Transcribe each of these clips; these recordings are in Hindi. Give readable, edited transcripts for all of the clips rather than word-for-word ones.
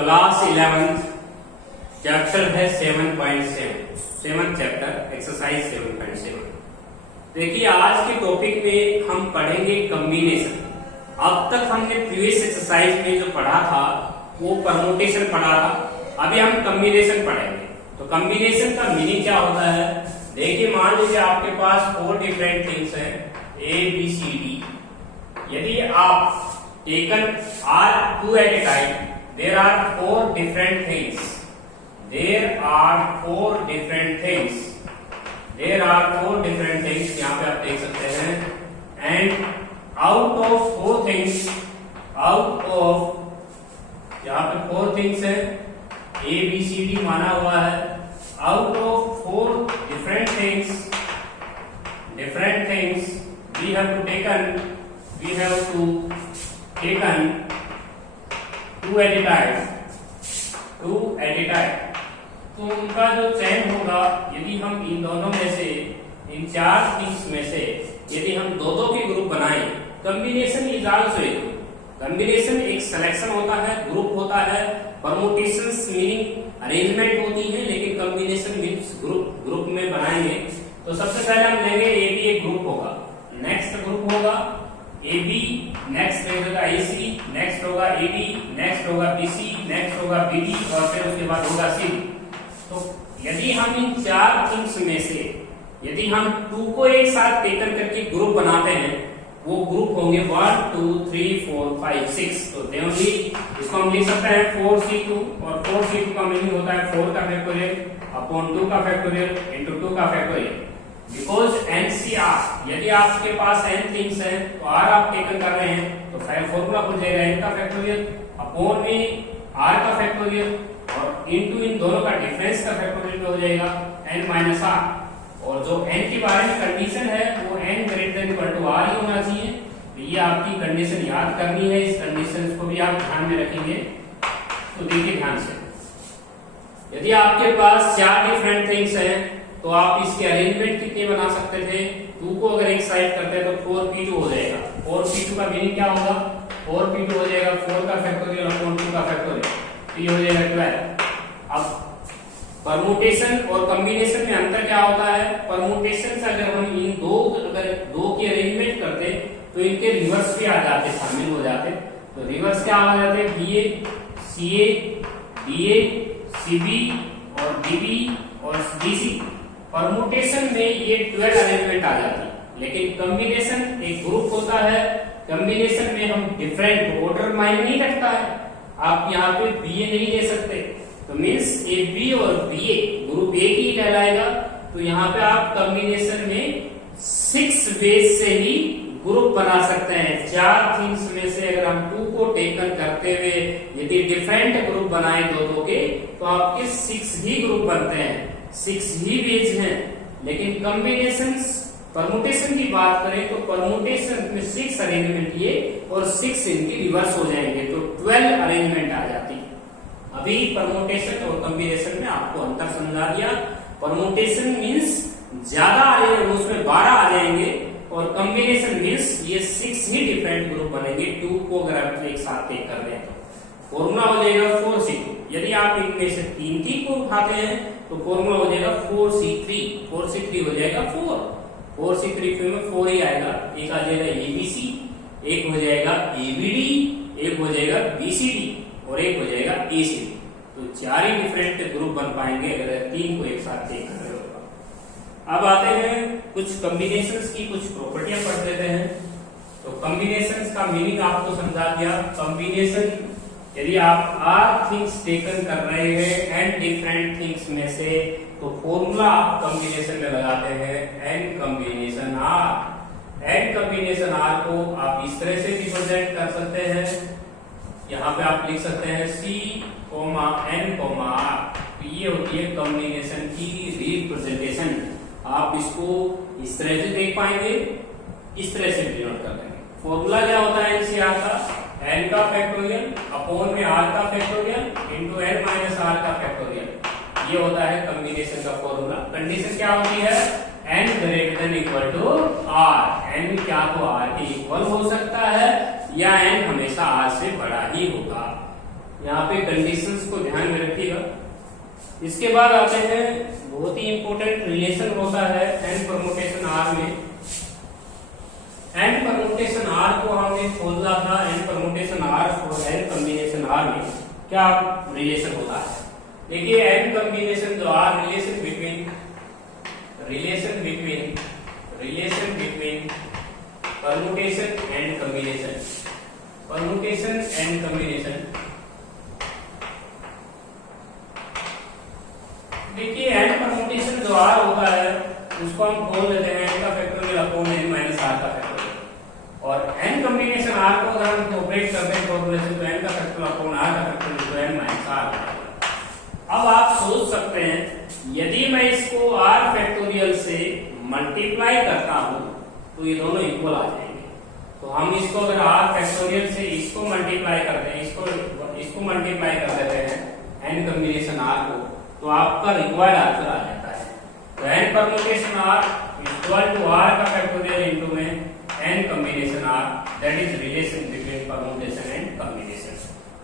क्लास 11 चैप्टर है 7.7 चैप्टर एक्सरसाइज 7.7। देखिए आज के टॉपिक में हम पढ़ेंगे कॉम्बिनेशन। अब तक हमने प्रीवियस एक्सरसाइज में जो पढ़ा था वो परमुटेशन पढ़ा था, अभी हम कॉम्बिनेशन पढ़ेंगे। तो कॉम्बिनेशन का मीनिंग क्या होता है? देखिए मान लीजिए आपके पास 4 डिफरेंट थिंग्स हैं A B C D। यदि आप taken R 2 at a time, there are 4 different things. There are 4 different things. There are 4 different things, यहाँ पे आप देख सकते हैं। And out of 4 things, out of यहाँ पे 4 things है, A B C D माना हुआ है। Out of 4 different things, we have to taken 2 at a time, 2 at a time। तो उनका जो चयन होगा, यदि हम इन दोनों में से, इन 4 थिंग्स में से यदि हम दो के ग्रुप बनाएं, combination is also a group. Combination एक सिलेक्शन होता है, ग्रुप होता है। परमुटेशंस मीनिंग अरेंजमेंट होती है, लेकिन कॉम्बिनेशन मीन्स ग्रुप में बनाएंगे। तो सबसे पहले हम लेंगे ए बी, एक ग्रुप होगा। नेक्स्ट ग्रुप होगा ए बी, नेक्स्ट होगा ए सी, नेक्स्ट होगा ए डी, नेक्स्ट होगा बी सी, नेक्स्ट होगा बी डी और फिर उसके बाद होगा सी। तो यदि हम इन 4 थिंग्स में से यदि हम 2 को एक साथ टेकन करके ग्रुप बनाते हैं, वो ग्रुप होंगे 1 2 3 4 5 6। तो देवली इसको हम लिख सकते हैं 4c2, और 4c2 का मीनिंग होता है 4 का फैक्टोरियल अपॉन 2 का फैक्टोरियल इंटू 2 का फैक्टोरियल। बिकॉज NCR, यदि आपके पास n थिंग्स हैं तो r आप टेकन कर रहे हैं तो फॉर्मूला खुल जाएगा n का फैक्टोरियल अपॉन में r का फैक्टोरियल और इनटू इन दोनों का डिफरेंस का फैक्टोरियल हो जाएगा n माइनस r। और जो n के बारे में कंडीशन है वो n greater than equal to r ही होना चाहिए। तो ये आपकी कंडीशन याद करनी है, इस कंडीशन को भी आप ध्यान में रखेंगे। तो देखिए ध्यान से, यदि आपके पास 4 डिफरेंट थिंग्स हैं तो आप इसके अरेंजमेंट कितने बना सकते थे? 2 को अगर एक साइड करते हैं तो 4p2 हो जाएगा। 4p2 का मीनिंग क्या होगा? 4p2 हो जाएगा 4 का फैक्टोरियल अपॉन 2 का फैक्टोरियल, तो ये हो जाएगा 12। अब परमुटेशन और कॉम्बिनेशन में अंतर क्या होता है? परमुटेशन से अगर हम इन दो की अरेंजमेंट करते तो इनके रिवर्स भी आ जाते, शामिल हो जाते। तो रिवर्स क्या आ जाते? BA, CA, DA, CB और DB और BC। परमुटेशन में ये 12 अरेंजमेंट आ जाती है, लेकिन कॉम्बिनेशन एक ग्रुप होता है। कॉम्बिनेशन में हम डिफरेंट ऑर्डर मायने नहीं रखता है। आप यहाँ पे BA नहीं ले सकते, तो मीन्स AB और BA ग्रुप एक ही कहलाएगा। तो यहाँ पे आप कॉम्बिनेशन में 6 वेज से ही ग्रुप बना सकते हैं। 4 थिंग्स में से अगर हम 2 को टेकन करते हुए यदि डिफरेंट ग्रुप बनाए दो के, तो आपके 6 ही ग्रुप बनते हैं, 6 ही वेज हैं। लेकिन कॉम्बिनेशंस परमुटेशन की बात करें तो परमुटेशन में 6 अरेंजमेंट ये और 6 इनकी रिवर्स हो जाएंगे, तो 12 अरेंजमेंट आ जाती है। अभी परमुटेशन और कॉम्बिनेशन में आपको अंतर समझा दिया। परमुटेशन मीन्स ज्यादा आ रहे हैं, उसमें 12 आ जाएंगे, और कॉम्बिनेशन मीन्स ये 6 ही डिफरेंट ग्रुप बनेंगे 2 को अगर आप एक साथ टेक कर रहे हैं तो। फॉर्मूला हो जाएगा 4c2। यदि आप इनमें से 3 को उठाते हैं तो फॉर्मूला हो जाएगा 4c3। 4c3 हो जाएगा 4। 4c3 में 4 ही आएगा। एक आ जाएगा ABC, एक हो जाएगा ABD, एक हो जाएगा BCD और एक हो जाएगा ACD। तो 4 ही डिफरेंट ग्रुप बन पाएंगे अगर 3 को एक साथ टेक कर रहे हो। अब आते हैं कुछ कॉम्बिनेशंस की कुछ प्रॉपर्टियां पढ़ लेते हैं। तो कॉम्बिनेशंस का मीनिंग आपको समझा दिया। कॉम्बिनेशन यदि आप R थिंग्स टेकन कर रहे हैं n डिफरेंट थिंग्स में से, तो फॉर्मूला आप कॉम्बिनेशन में लगाते हैं n combination R। n combination R को आप इस तरह से रिप्रेजेंट कर सकते हैं। यहाँ पे आप लिख सकते हैं C, N, R। तो ये होती है कॉम्बिनेशन की रिप्रेजेंटेशन। आप इसको इस तरह से देख पाएंगे, इस तरह से डिनोट कर देंगे। फॉर्मूला क्या होता है NCR का? n का फैक्टोरियल अपॉन में r का factorial into n minus r का फैक्टोरियल। ये होता है कॉम्बिनेशन का फॉर्मूला। कंडीशन क्या होती है? n greater than equal to r। n क्या तो r के इक्वल हो सकता है या n हमेशा r से बड़ा ही होगा। यहाँ पे कंडीशंस इसके बाद आते हैं बहुत ही इंपॉर्टेंट रिलेशन होता है n परमुटेशन r में। n परमुटेशन r को हमने खोजना था, n परमुटेशन r और n कॉम्बिनेशन r में क्या रिलेशन होता है। देखिए n कॉम्बिनेशन जो r relation between permutation and combination। देखिए n परमुटेशन जो r होता है उसको हम खोल लेते हैं n का factorial upon n minus r का फैक्टोरियल, और n कॉम्बिनेशन r को अगर हम ऑपरेट करते हैं फॉर्मूले से तो n का फैक्टोरियल अपॉन r का फैक्टोरियल तो n माइनस r। अब आप सोच सकते हैं यदि मैं इसको r फैक्टोरियल से मल्टीप्लाई करता हूं तो ये दोनों इक्वल आ जाएंगे। तो हम इसको अगर r फैक्टोरियल से इसको मल्टीप्लाई करते हैं, इसको मल्टीप्लाई कर देते हैं n कॉम्बिनेशन r को, तो आपका रिक्वायर्ड आंसर आ जाता है। तो n permutation r equal to r का फैक्टोरियल इनटू में n combination r, that is relation between permutation and combination.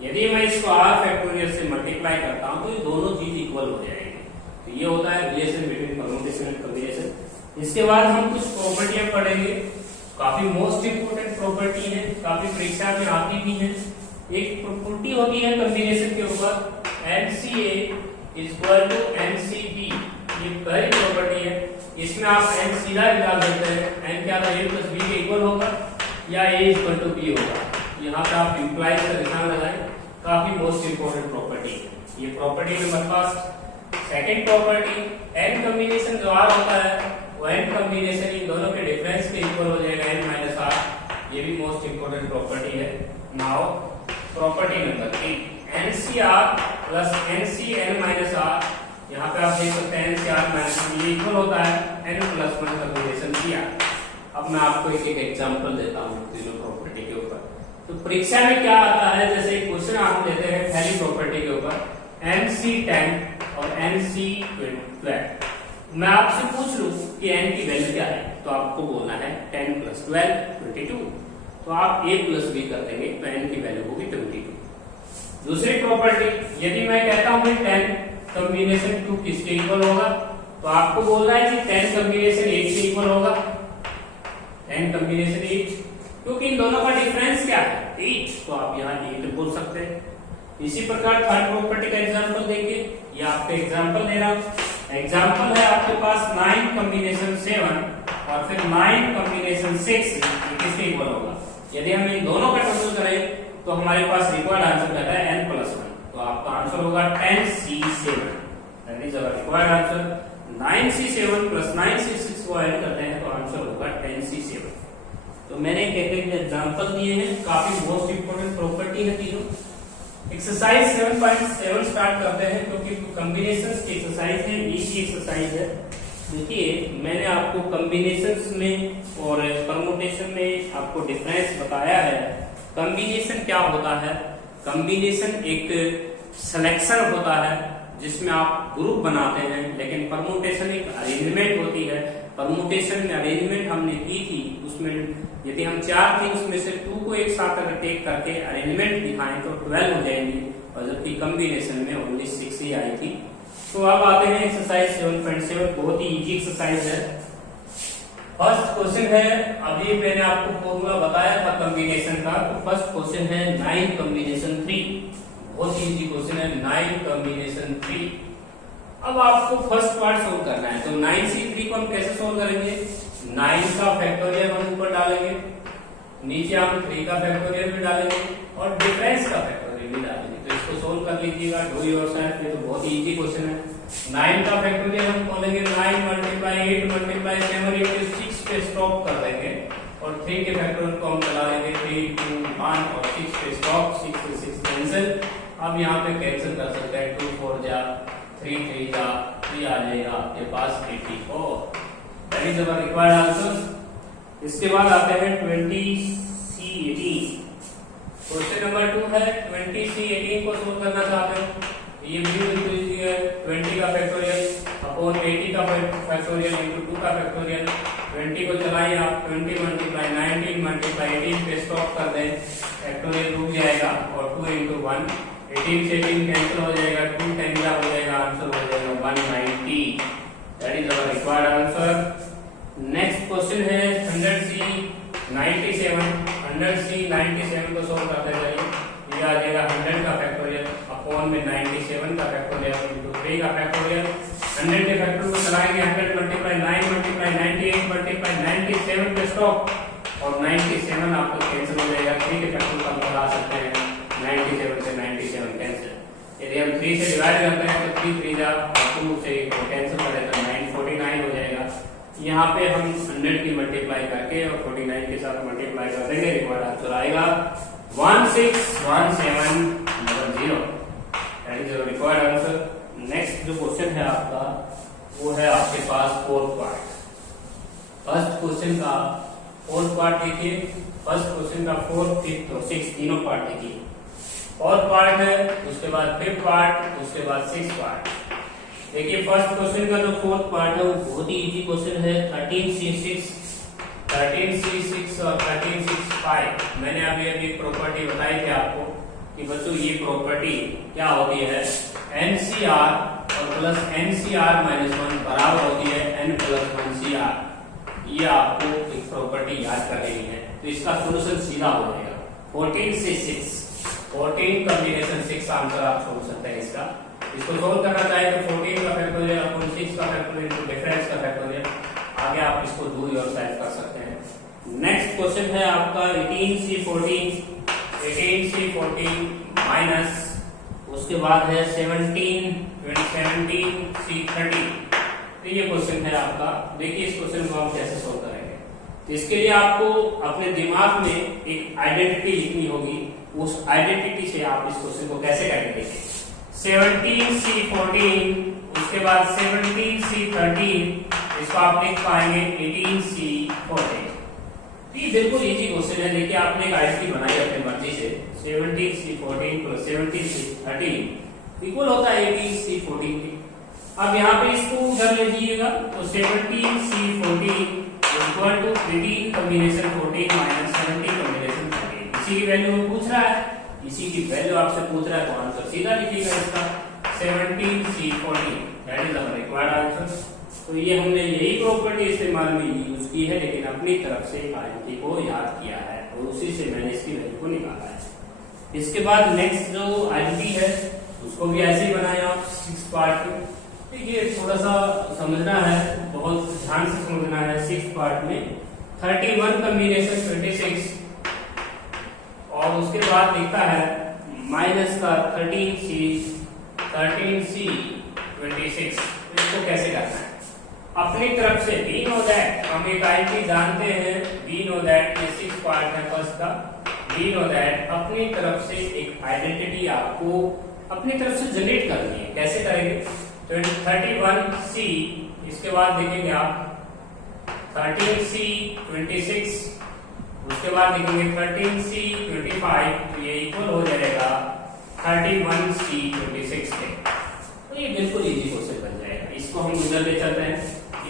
यदि मैं इसको r फैक्टोरियल से मल्टीप्लाई करता हूं तो ये दोनों चीज इक्वल हो जाएंगे। तो ये होता है relation between permutation and combination. इसके बाद हम कुछ प्रॉपर्टियां पढ़ेंगे, काफी मोस्ट इंपोर्टेंट प्रॉपर्टी है, काफी परीक्षा में आती भी है। एक प्रॉपर्टी होती है कॉम्बिनेशन के ऊपर NCA इक्वल टू NCB, ये पहली प्रॉपर्टी है। इसमें आप n सीधा निकाल सकते हैं, n क्या था a प्लस b के इक्वल होगा या a इक्वल टू b होगा। यहाँ पे आप इंप्लाइज का निशान लगाएं, काफी मोस्ट इंपोर्टेंट प्रॉपर्टी है ये। Property number first. Second property n combination जो r होता है वो n कॉम्बिनेशन इन दोनों के डिफरेंस के इक्वल हो जाएगा n माइनस r, ये भी मोस्ट इंपोर्टेंट प्रॉपर्टी है। Now property number 3 NCR plus NCn minus r, यहाँ पे आप देख सकते हैं NCR माइनस ये इक्वल होता है n प्लस 1 कॉम्बिनेशन Cr। अब मैं आपको एक एक एग्जांपल देता हूँ तीनों प्रॉपर्टी के ऊपर। तो परीक्षा में क्या आता है, जैसे एक क्वेश्चन आप लेते हैं पहली प्रॉपर्टी के ऊपर NC10 और NC12, मैं आपसे पूछ लूं कि n की वैल्यू क्या है तो आपको बोलना है 10 प्लस 12 22, तो आप a प्लस b कर देंगे तो n की वैल्यू होगी 22। दूसरी प्रॉपर्टी, यदि मैं कहता हूं 10 कॉम्बिनेशन 2 किसके इक्वल होगा, तो आपको बोलना है कि 10 कॉम्बिनेशन 8 के इक्वल होगा, 10 कॉम्बिनेशन 8, क्योंकि इन दोनों का डिफरेंस क्या है 8, तो आप यहाँ 8 बोल सकते हैं। इसी प्रकार थर्ड प्रॉपर्टी का एग्जांपल देखिए, ये आपका एग्जांपल दे रहा हूं। एग्जांपल है आपके पास 9 कॉम्बिनेशन 7 और फिर 9 कॉम्बिनेशन 6, ये किसके इक्वल होगा। यदि हम इन दोनों का टोटल करें तो हमारे पास रिक्वायर्ड आंसर कहता है n प्लस 1, तो आपका आंसर होगा 10C7, that is our required answer. 9C7 plus 9C6 को ऐड करते हैं तो आंसर होगा 10C7। तो मैंने एक एग्जांपल दिए हैं, काफी मोस्ट इंपोर्टेंट प्रॉपर्टी है तीनों। एक्सरसाइज 7.7 स्टार्ट करते हैं क्योंकि कॉम्बिनेशंस की एक्सरसाइज है, इजी एक्सरसाइज है। देखिए मैंने आपको कॉम्बिनेशंस में और परमुटेशन में आपको डिफरेंस बताया है। कॉम्बिनेशन क्या होता है, कॉम्बिनेशन एक सिलेक्शन होता है जिसमें आप ग्रुप बनाते हैं, लेकिन परमुटेशन एक अरेंजमेंट होती है। परमुटेशन में अरेंजमेंट हमने की थी, उसमें यदि हम 4 थिंग्स में से 2 को एक साथ अगर टेक करके अरेंजमेंट दिखाएं तो 12 हो जाएंगी, और जबकि कॉम्बिनेशन में ओनली 6 ही आई थी। तो अब आते हैं एक्सरसाइज 7.7, बहुत ही इजी एक्सरसाइज है। फर्स्ट क्वेश्चन है, अभी मैंने आपको फॉर्मूला बताया था कॉम्बिनेशन का, तो फर्स्ट क्वेश्चन है 9 कॉम्बिनेशन 3, बहुत ही इजी क्वेश्चन है 9 कॉम्बिनेशन 3। अब आपको फर्स्ट पार्ट सोल्व करना है, तो 9C3 को हम कैसे सोल्व करेंगे, 9 का फैक्टोरियल हम ऊपर डालेंगे, नीचे हम 3 का फैक्टोरियल भी डालेंगे और डिफरेंस का फैक्टोरियल भी डालेंगे। तो इसको सोल्व कर लीजिएगा, डू योरसेल्फ, ये तो बहुत ही इजी क्वेश्चन है। 9 का फैक्टोरियल हम खोलेंगे, 9 मल्टीप्लाई 8 मल्टीप्लाई 7 into 6 पे स्टॉप कर देंगे, और 3 के फैक्टोरियल को हम चला देंगे 3 2 1 और 6 पे स्टॉप, 6 से 6 कैंसिल। अब यहाँ पे कैंसिल कर सकते हैं, 2 4 जा 3 3 जा 3 आ जाएगा आपके पास 84, that is our required answer. इसके बाद आते हैं 20C18, क्वेश्चन नंबर 2 है 20C18 को सोल्व करना चाहते हैं। ये भी बिल्कुल इजी है, 20 का फैक्टोरियल अपॉन 80 का फैक्टोरियल इंटू 2 का फैक्टोरियल। 20 को चलाइए आप, 20 मल्टीप्लाई 19 मल्टीप्लाई 18 पे स्टॉप कर दें, फैक्टोरियल रुक जाएगा, और 2 into 1 18 से 18 कैंसिल हो जाएगा, 2 10 क्या हो जाएगा, आंसर हो जाएगा 190। That is our required answer. Next question है 100C 97। 100C 97 को सोल्व करते जाइए। ये आ जाएगा 100 का फैक्टोरियल अपॉन में 97 का फैक्टोरियल इनटू 3 का फैक्टोरियल। 100 के फैक्टर को चलाएंगे, 100 मल्टीप्लाई 9 मल्टीप्लाई 98 मल्टीप्लाई 97 पे स्टॉप, और 97 आपको कैंसिल हो जाएगा। 3 के फैक्टर को हम बढ़ा सकते हैं, 97 से 97 कैंसिल। यदि हम 3 से डिवाइड करते हैं तो 3 3 जा 2 से कैंसिल करें तो 949 हो जाएगा। यहाँ पे हम 100 की मल्टीप्लाई करके और 49 के साथ मल्टीप्लाई कर देंगे, रिक्वायर्ड आंसर आएगा 161700। That is your required answer. Next जो क्वेश्चन है आपका वो है आपके पास फोर्थ पार्ट। फर्स्ट क्वेश्चन का फोर्थ पार्ट देखिए, फर्स्ट क्वेश्चन का फोर्थ, फिफ्थ और सिक्स तीनों पार्ट देखिए। फोर्थ पार्ट है, उसके बाद फिफ्थ पार्ट, उसके बाद सिक्स पार्ट। देखिए फर्स्ट क्वेश्चन का जो फोर्थ पार्ट है वो बहुत ही इजी क्वेश्चन है। 13C6 और 13C5। मैंने अभी अभी प्रॉपर्टी बताई थी आपको कि बच्चों ये प्रॉपर्टी क्या होती है, NCR और प्लस NCR माइनस 1 बराबर होती है N प्लस 1CR। ये आपको एक प्रॉपर्टी याद कर लेनी है, तो इसका सोल्यूशन सीधा हो जाएगा 14 से 6, 14 कॉम्बिनेशन 6 आंसर आप छोड़ सकते हैं इसका। इसको सोल्व करना चाहे तो 14 का फैक्टोरियल अपॉन 6 का फैक्टोरियल तो डिफरेंस का फैक्टोरियल, आगे आप इसको डू योरसेल्फ कर सकते हैं। नेक्स्ट क्वेश्चन है आपका 18C14 माइनस, उसके बाद है 17C30। तो ये क्वेश्चन है आपका। देखिए इस क्वेश्चन को हम कैसे सोल्व करेंगे, तो इसके लिए आपको अपने दिमाग में एक आइडेंटिटी लिखनी होगी। उस आइडेंटिटी से आप इस क्वेश्चन को कैसे करेंगे, 17C14, उसके बाद 17C13, इसको आप लिख पाएंगे 18C14। ये बिल्कुल इजी क्वेश्चन है। देखिए आपने एक आइडेंटिटी बनाई अपनी मर्जी से, 17C14 प्लस 17C13 इक्वल होता है 18C14 के। अब यहाँ पे इसको उधर ले जाइएगा तो 17C14 equal to 18 combination 14 minus 17 combination 13। इसी की वैल्यू वो पूछ रहा है, इसी की वैल्यू आपसे पूछ रहा है, तो आंसर सीधा लिखिएगा इसका 17C14। That is our required answer. तो ये हमने यही प्रॉपर्टी इस्तेमाल में यूज की है, लेकिन अपनी तरफ से आइडेंटिटी को याद किया है और उसी से मैंने इसकी वैल्यू को निकाला है। इसके बाद नेक्स्ट जो आइडेंटिटी है उसको भी ऐसे ही बनाया आप 6 पार्ट में। देखिए थोड़ा सा समझना है, बहुत ध्यान से समझना है। 6 पार्ट में 31 कॉम्बिनेशन 26 और उसके बाद लिखता है माइनस का 13C 26। इसको कैसे करना है अपनी तरफ से, वी नो दैट, हम एक आइडेंटिटी जानते हैं, वी नो दैट ये 6 पार्ट है फर्स्ट का। वी नो दैट अपनी तरफ से एक आइडेंटिटी आपको अपनी तरफ से जनरेट करनी है। कैसे करेंगे, 31C, इसके बाद देखेंगे आप 13C 26, उसके बाद देखेंगे 13C 25, तो ये इक्वल हो जाएगा 31C 26 के। तो ये बिल्कुल इजी क्वेश्चन बन जाएगा। इसको हम उधर ले चलते हैं,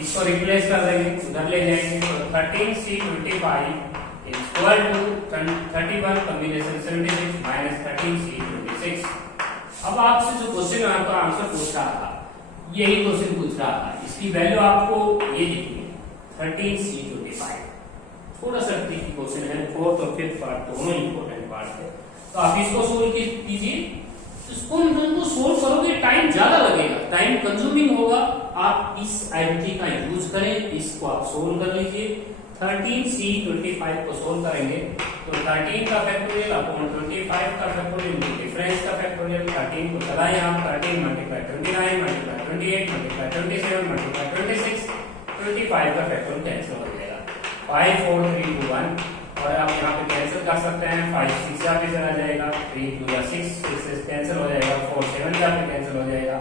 इसको रिप्लेस कर देंगे, उधर ले जाएंगे तो 13C 25 equal to 31 combination 76 minus 13C 26। अब आपसे जो क्वेश्चन आपका आंसर पूछ रहा था, यही क्वेश्चन पूछ रहा था, इसकी वैल्यू आपको ये लिखनी है 13C 25। थोड़ा सा ट्रिकी क्वेश्चन है, फोर्थ और फिफ्थ पार्ट दोनों इंपॉर्टेंट पार्ट है, तो आप इसको सोल्व कीजिए। इसको सोल्व करोगे टाइम ज्यादा लगेगा, टाइम कंज्यूमिंग होगा। आप इस आइडेंटिटी का यूज करें, इसको आप सोल्व कर लीजिए। 13C 25 को सोल्व करेंगे तो 13 का फैक्टोरियल अपॉन 25 का फैक्टोरियल डिफरेंस का फैक्टोरियल। 13 को चलाएं आप, 13 मल्टीप्लाई 29 मल्टीप्लाई 28 मल्टीप्लाई 27 मल्टीप्लाई 26, 25 का फैक्टोरियल कैंसिल हो जाएगा 5 4 3 2 1। और आप यहाँ पे कैंसिल कर सकते हैं, 5 6 यहाँ पे चला जाएगा, 3 2 या 6 6 कैंसिल हो जाएगा, 4 7 यहाँ पे कैंसिल हो जाएगा।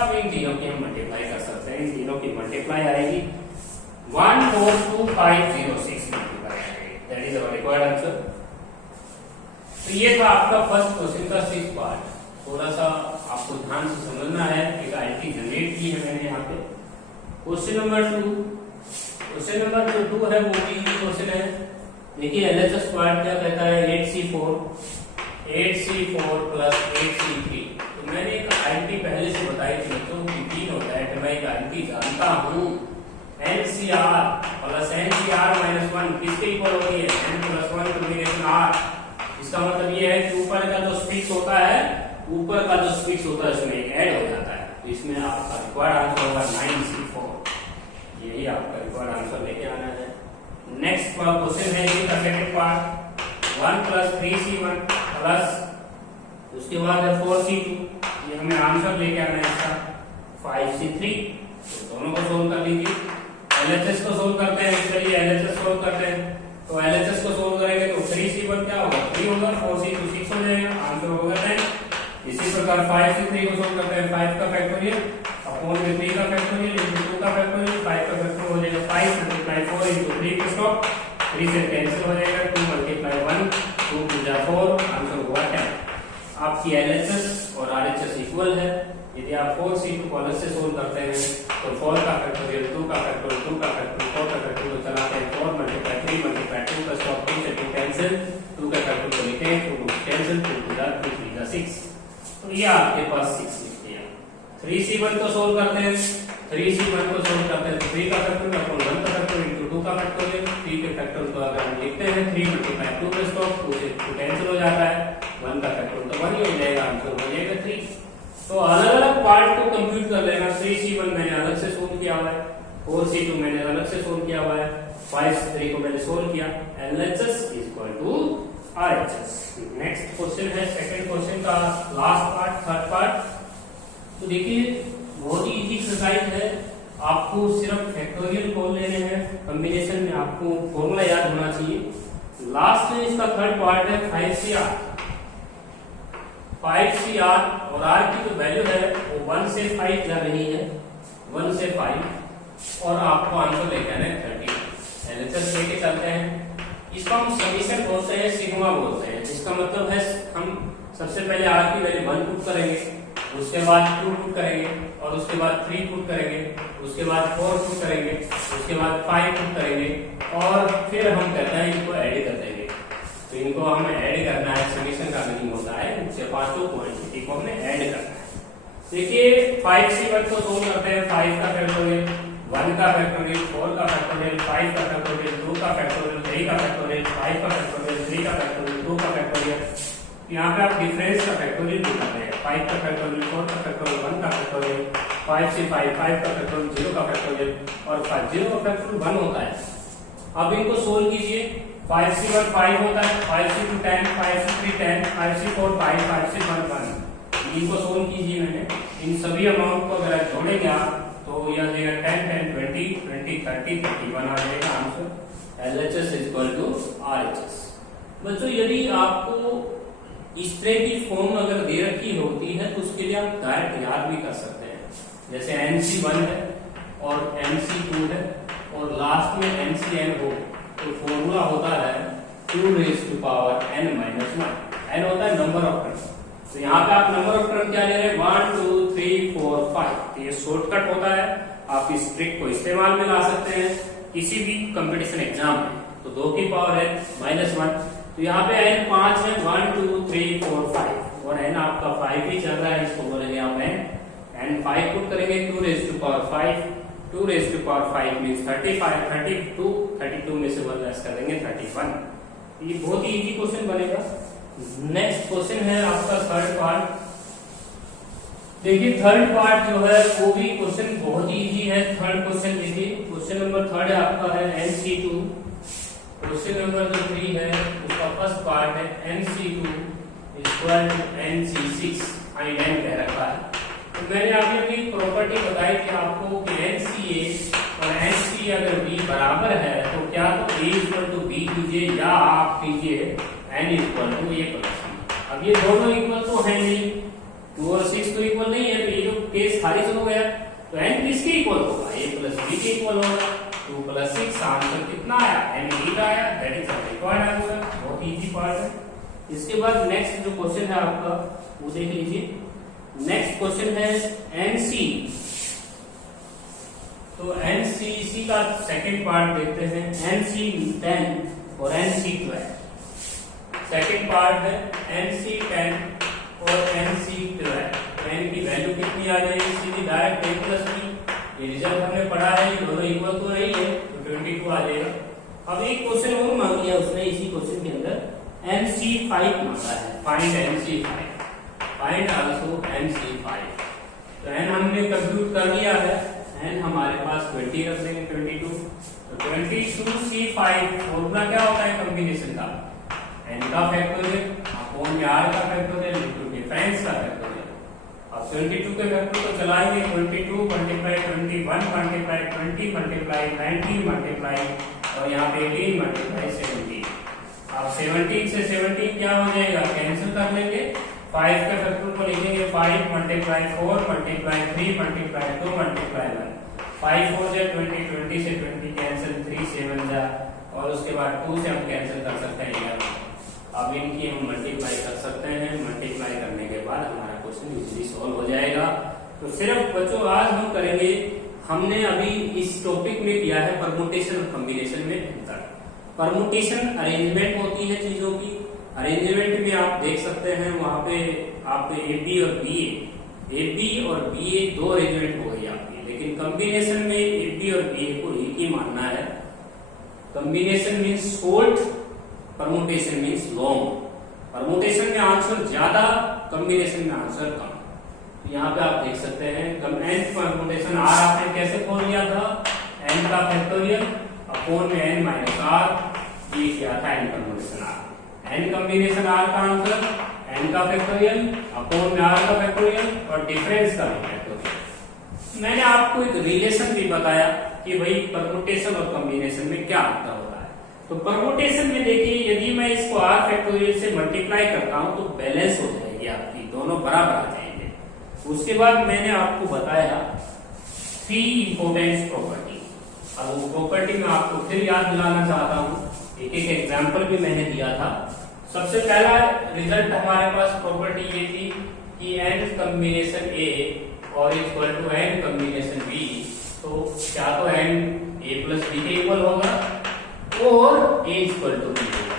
अब इन तीनों की हम मल्टीप्लाई कर सकते हैं, इन तीनों की मल्टीप्लाई आएगी 142,506 मल्टीप्लाई आएगी। That is our required answer. तो ये था आपका फर्स्ट क्वेश्चन का 6 पार्ट। थोड़ा सा आपको ध्यान से समझना है, एक आईटी जनरेट की है मैंने यहाँ पे। क्वेश्चन नंबर 2, क्वेश्चन नंबर जो 2 है वो भी क्वेश्चन है। देखिए एलएचएस पार्ट क्या कहता है, 8C4 8C4 प्लस 8C3। तो मैंने एक आईडेंटिटी पहले से बताई थी बच्चों कि 3 होता है, तो मैं एक आईडेंटिटी जानता हूँ NCR प्लस NCR माइनस 1 किसके इक्वल होती है, n प्लस 1 कॉम्बिनेशन R। इसका मतलब ये है कि ऊपर का जो स्पिक्स होता है, ऊपर का जो स्पिक्स होता है उसमें एक ऐड हो जाता है। तो इसमें आपका रिक्वायर्ड आंसर होगा 9C4। यही आपका रिक्वायर्ड आंसर लेके आना है। नेक्स्ट क्वेश्चन है ये का second part, 1 plus 3C1 plus उसके बाद है 4C2। ये हमें आंसर लेके आना है इसका 5C3। तो दोनों को सोल्व कर लीजिए। LHS को सोल्व करते हैं, चलिए LHS सोल्व करते हैं। तो LHS को सोल्व करेंगे तो 3C1 क्या होगा 3 होगा, 4C2 6 हो जाएगा, आंसर होगा 10। इसी प्रकार 5C3 को सोल्व करते हैं, 5 का फैक्टोरियल अपॉन में 3 का फैक्टोरियल इंटू 2 का फैक्टोरियल, 5 का फैक्टोरियल हो जाएगा 5 मल्टीप्लाई 4 इंटू 3 के स्टॉप 3 से कैंसिल हो जाएगा, 2 मल्टीप्लाई 1 2 2 जा 4, आंसर होगा 10। आपकी LHS और RHS इक्वल है। यदि आप 4C2 को अलग से सोल्व करते हैं तो 4 का फैक्टोरियल 2 का फैक्टोरियल 2 का फैक्टोरियल 4 का फैक्टोरियल चलाते हैं, 4 मल्टीप्लाई 3 मल्टीप्लाई 2 का स्टॉप 2 से 2 कैंसिल, 2 का फैक्टोरियल लिखें 2 कैंसिल 2 2 जा 2 3 जा 6। तो ये आपके पास 6 लिख दिया। 3C1 को सोल्व करते हैं, 3C1 को सोल्व करते हैं तो 3 का फैक्टोरियल अपॉन 1 का फैक्टोरियल इंटू 2 का फैक्टोरियल, 3 के फैक्टोरियल को अगर हम लिखते हैं 3 मल्टीप्लाई 2 का स्टॉप 2 से 2 कैंसिल हो जाता है, 1 का फैक्टोरियल तो 1 ही हो जाएगा, आंसर हो जाएगा 3। तो अलग अलग पार्ट को कंप्यूट कर लेना। 3C1 मैंने अलग से सोल्व किया हुआ है, 4C2 मैंने अलग से सोल्व किया हुआ है, 5C3 को मैंने सोल्व किया। LHS is equal to RHS। Next question है सेकंड क्वेश्चन का लास्ट पार्ट, थर्ड पार्ट। तो देखिए बहुत ही इजी एक्सरसाइज है, आपको सिर्फ फैक्टोरियल खोल लेने हैं, कॉम्बिनेशन में आपको फॉर्मूला याद होना चाहिए। लास्ट में इसका थर्ड पार्ट है 5CR। 5CR और R की जो वैल्यू है वो 1 से 5 जा रही है, 1 से 5, और आपको आंसर लेके आना है 30। LHS लेके चलते हैं। इसको हम समीशन बोलते हैं, सिग्मा बोलते हैं, जिसका मतलब है हम सबसे पहले R की वैल्यू 1 पुट करेंगे, उसके बाद 2 पुट करेंगे, और उसके बाद 3 पुट करेंगे, उसके बाद 4 पुट करेंगे, उसके बाद 5 पुट करेंगे, और फिर हम कहते हैं इनको ऐड कर देंगे। तो इनको हमें ऐड करना है, समीशन का मीनिंग होता है इनसे पांचों क्वांटिटी को हमें ऐड करना है। देखिए 5C1 को सोल्व करते हैं, 5 का फैक्टोरियल 1 का फैक्टोरियल 4 का फैक्टोरियल 5 का फैक्टोरियल 2 का फैक्टोरियल 3 का फैक्टोरियल 5 का फैक्टोरियल 3 का फैक्टोरियल 2 का फैक्टोरियल। यहाँ पे आप डिफरेंस का फैक्टोरियल भी कर रहे हैं, 5 का फैक्टोरियल 4 का फैक्टोरियल 1 का फैक्टोरियल 5 से 5 का फैक्टोरियल 0 का फैक्टोरियल और 0 का फैक्टोरियल 1 होता है। अब इनको सोल्व कीजिए। 5C1 5 होता है, 5C2 10, 5C3 10, 5C4 5, 5C1 1। इनको सोल्व कीजिए। मैंने इन सभी अमाउंट को अगर जोड़ेंगे आप तो यह आ जाएगा 10 10 20 20 30 31 आ जाएगा answer. LHS is equal to RHS। बच्चों यदि आपको इस तरह की फॉर्म अगर दे रखी होती है तो उसके लिए आप डायरेक्ट याद भी कर सकते हैं, जैसे NC1 है और NC2 है और लास्ट में NCN हो तो फॉर्मूला होता है 2 raised to power n minus 1। n होता है नंबर ऑफ टर्म। तो यहाँ पे आप नंबर ऑफ टर्म क्या ले रहे हैं 1 2 3 4 5। तो ये शॉर्टकट होता है, आप इस ट्रिक को इस्तेमाल में ला सकते हैं किसी भी कंपटीशन एग्जाम में। तो 2 की पावर है -1, तो यहाँ पे n 5 है 1 2 3 4 5 और n आपका 5 ही चल रहा है, इसको बोलेंगे आप n 5 पुट करेंगे 2 raised to power 5, 2 raised to power 5 means 35, 32 में से 1 लेस कर देंगे 31। ये बहुत ही इजी क्वेश्चन बनेगा। नेक्स्ट क्वेश्चन है आपका थर्ड पार्ट। देखिए थर्ड पार्ट जो है वो भी क्वेश्चन बहुत ही इजी है। थर्ड क्वेश्चन देखिए, क्वेश्चन नंबर थर्ड आपका है NC2। क्वेश्चन नंबर जो 3 है उसका फर्स्ट पार्ट है NC2 इक्वल टू NC6 आइडेंट कह रखा है। तो मैंने अभी अभी प्रॉपर्टी बताई थी आपको कि NCA और NC अगर B बराबर है तो क्या तो A इक्वल टू B कीजिए या आप कीजिए N equal to A plus B। अब ये दोनों इक्वल तो है नहीं, 2 और 6 तो इक्वल नहीं है, तो ये जो केस खारिज हो गया। तो N किसके इक्वल होगा A प्लस B के इक्वल होगा। 2 प्लस 6 आंसर कितना आया N 8 आया, that is the required answer. बहुत इजी पार्ट है। इसके बाद नेक्स्ट जो क्वेश्चन है आपका वो देख लीजिए। नेक्स्ट क्वेश्चन है NC। तो NCC का सेकंड पार्ट देखते हैं, NC10 और NC12। सेकंड पार्ट है NC10 और NC12। तो n की वैल्यू कितनी आ जाएगी, सीधी डायरेक्ट n प्लस b। ये रिजल्ट हमने पढ़ा है, ये दोनों इक्वल तो नहीं है, तो 22 आ जाएगा। अब एक क्वेश्चन और मांग लिया उसने, इसी क्वेश्चन के अंदर NC5 मांगा है, find NC5, find also NC5। तो n हमने कंप्यूट कर लिया है, n हमारे पास 20 रख देंगे, 22। तो 22C5 फॉर्मूला क्या होता है कॉम्बिनेशन का, n का फैक्टोरियल अपॉन में r का फैक्टोरियल इनटू डिफरेंस का फैक्टोरियल। अब 22 के फैक्टर को चलाएंगे, 22 मल्टीप्लाई 21 मल्टीप्लाई 20 मल्टीप्लाई 19 मल्टीप्लाई और यहाँ पे 18 मल्टीप्लाई 17। अब 17 से 17 क्या हो जाएगा, कैंसिल कर लेंगे। 5 के फैक्टर को लिखेंगे 5 मल्टीप्लाई 4 मल्टीप्लाई 3 मल्टीप्लाई 2 मल्टीप्लाई 1। 5 4 जा 20, 20 से 20 कैंसिल, 3 7 जा और उसके बाद 2 से हम कैंसिल कर सकते हैं 11। अब इनकी हम मल्टीप्लाई कर सकते हैं, मल्टीप्लाई करने के बाद हमारा क्वेश्चन इजीली सॉल्व हो जाएगा। तो सिर्फ बच्चों आज हम करेंगे, हमने अभी इस टॉपिक में किया है परमुटेशन और कॉम्बिनेशन में अंतर। परमुटेशन अरेंजमेंट होती है चीजों की, अरेंजमेंट में आप देख सकते हैं वहां पे आप AB और BA दो अरेंजमेंट हो गई आपकी, लेकिन कॉम्बिनेशन में AB और BA को एक ही मानना है। Combination means short, permutation means long. Permutation में आंसर ज्यादा, कॉम्बिनेशन में आंसर कम। तो यहाँ पे आप देख सकते हैं n परमुटेशन r आपने कैसे खोल लिया था, n का फैक्टोरियल अपॉन में n माइनस r, ये क्या था n permutation r। n combination r का आंसर n का फैक्टोरियल अपॉन में r का फैक्टोरियल और डिफरेंस का फैक्टोरियल। मैंने आपको एक रिलेशन भी बताया कि भाई परमुटेशन और कॉम्बिनेशन में क्या अंतर होता है। तो परमुटेशन में देखिए, यदि मैं इसको r फैक्टोरियल से मल्टीप्लाई करता हूं तो बैलेंस हो जाएगी आपकी, दोनों बराबर आ जाएंगे। उसके बाद मैंने आपको बताया 3 इंपॉर्टेंट प्रॉपर्टी। अब वो प्रॉपर्टी मैं आपको फिर याद दिलाना चाहता हूं, एक एक एग्जांपल भी मैंने दिया था। सबसे पहला रिजल्ट हमारे पास प्रॉपर्टी ये थी कि n कॉम्बिनेशन A और equal to n combination B, तो क्या तो n A प्लस B के इक्वल होगा और A इक्वल टू B होगा।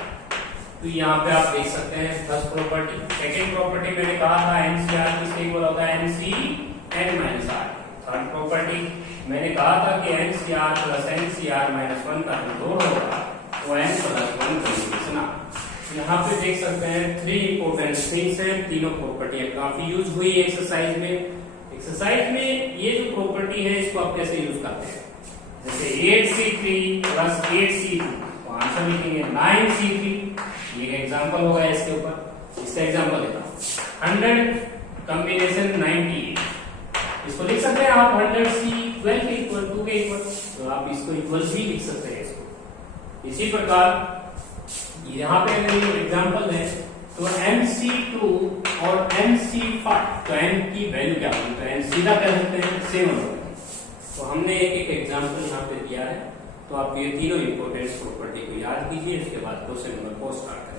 तो यहाँ पे आप देख सकते हैं फर्स्ट प्रॉपर्टी। सेकंड प्रॉपर्टी मैंने कहा था NCR किसके इक्वल होता है, NC n minus r। Third property मैंने कहा था कि NCR प्लस NCR माइनस 1 का जो जोड़ होगा वो n प्लस 1 कॉम्बिनेशन r। यहाँ पे देख सकते हैं 3 इंपॉर्टेंट थिंग्स हैं, तीनों प्रॉपर्टियां काफी यूज हुई एक्सरसाइज में। एक्सरसाइज में ये जो प्रॉपर्टी है इसको आप कैसे यूज करते हैं, जैसे 8C3 प्लस 8C2, तो आंसर लिखेंगे 9C3। ये एग्जांपल होगा इसके ऊपर। इसका एग्जांपल लेता हूं 100 कॉम्बिनेशन 98, इसको लिख सकते हैं आप 100C12 के इक्वल 2 के इक्वल, तो आप इसको इक्वल भी लिख सकते हैं इसको। इसी प्रकार यहाँ पे अगर एग्जांपल है तो MC2 और MC5, तो n की वैल्यू क्या होगी, तो n सीधा कह सकते हैं 7 होगी। तो हमने एक एक एग्जांपल यहाँ पे दिया है, तो आप ये तीनों इंपॉर्टेंट प्रॉपर्टी को याद कीजिए। इसके बाद क्वेश्चन नंबर 4 स्टार्ट